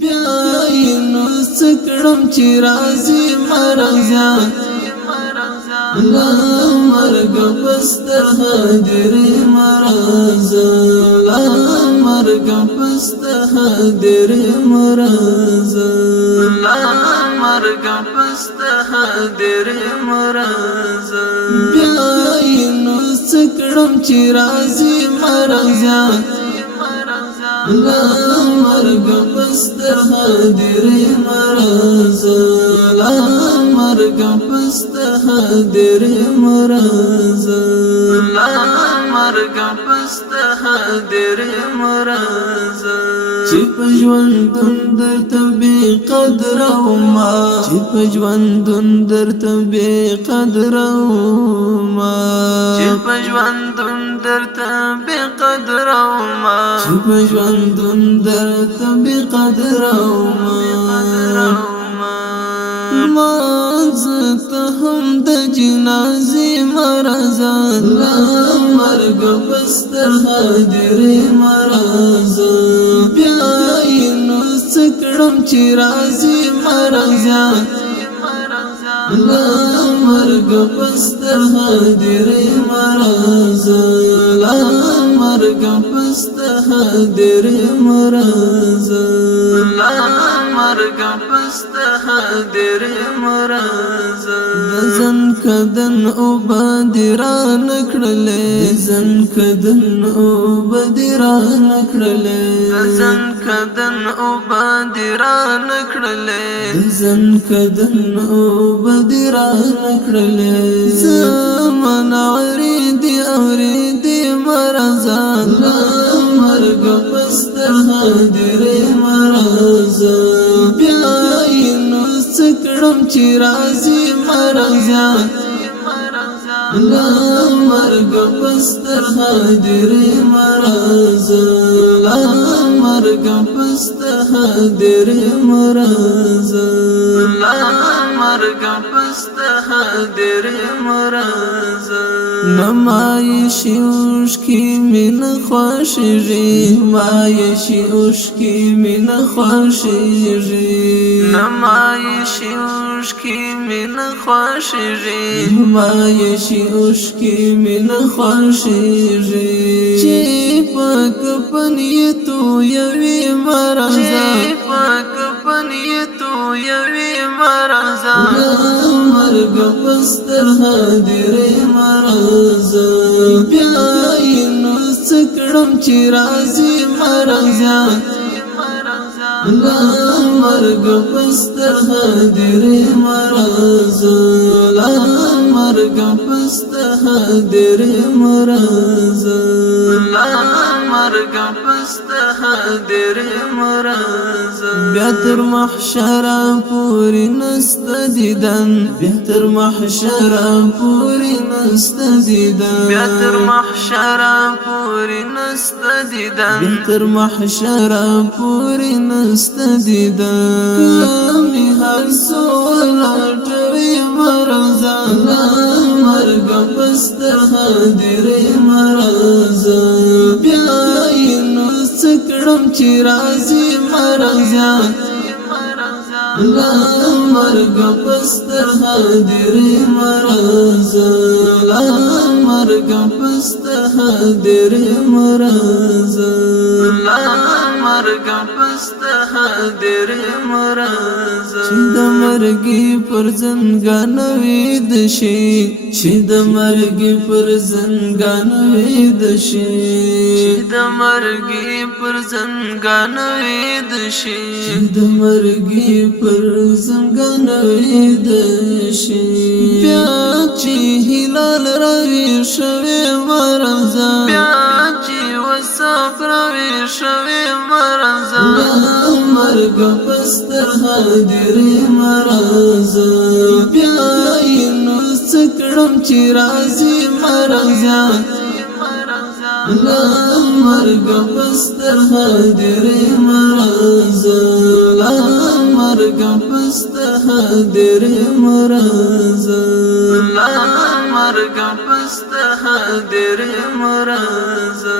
بیا یې نو څه کړم چې راځي مرضا لا مرګ پستر حاضرې مرضا لا مرګ پستر حاضرې مرضا لا مرګ پستر حاضرې مرضا بیا یې نو څه کړم چې راځي مرضا لا مرګ پستر حاضرې مرضا لا مرګ پستر حاضرې مرضا لا مرګ پستر حاضرې مرضا چې په ژوندون درته بې قدره وما چې په ژوندون درته بې قدره وما چې په ژوندون درته بې قدره وما چې په ژوندون درته بې قدره وما ته هم د جنازې مرضا لا مرګ پستر حاضرې مرضا بیا یې نو څه کړم چې راځي مرضا لا مرګ پستر حاضرې مرضا لا مرګ پستر حاضرې مرضا لا مرګ پستر حاضرې مرضا د زن کدن او بدران کړلې زن کدن او بدران کړلې زن کدن او بدران کړلې زن کدن او بدران کړلې زمان اورېدې اورېدې مرضا لا مرګ پستر حاضرې مرضا بیا یې نو څه کړم چې راځي مرضا لا مرګ پستر حاضرې مرضا لا مرګ پستر حاضرې مرضا لا مرګ پستر حاضرې مرضا نمایشی اوشکی من خوشیږي نمایشی اوشکی من خوشیږي نمایشی اوشکی من خوشیږي نمایشی اوشکی من خوشیږي چې پاک پنیتو یوي مرزا پاک پنیتو یوي مرزا مرګ پستر حاضرې مرضا بیا یې نو څه کړم چې راځي مرضا لا مرګ پستر حاضرې مرضا لا مرګ پستر حاضرې مرضا لا مرګ پستر حاضرې مرضا بیا تر محشر پورې نست دیدن بیا تر محشر پورې نست دیدن بیا تر محشر پورې نست دیدن بیا تر محشر پورې نست دیدن می هر څو لټوي مرضا لا مرګ پستر حاضرې مرضا بیا یې نو څه کړم چې راځي مرضا لا مرګ پستر حاضرې مرضا لا مرګ پستر حاضرې مرضا لا مرګ پستر حاضرې مرضا چې د مرګي پر زنګان وید شي چې د مرګي پر زنګان وید شي چې د مرګي پر زنګان وید شي چې د مرګي پر زنګان وید شي بیا چې هلال راوي شوي مرضا بیا چې وصف راوي شوي مرضا مرګ پستر حاضرې مرضا بیا یې نو څه کړم چې راځي مرضا لا مرګ پستر حاضرې مرضا لا مرګ پستر حاضرې مرضا لا مرګ پستر حاضرې مرضا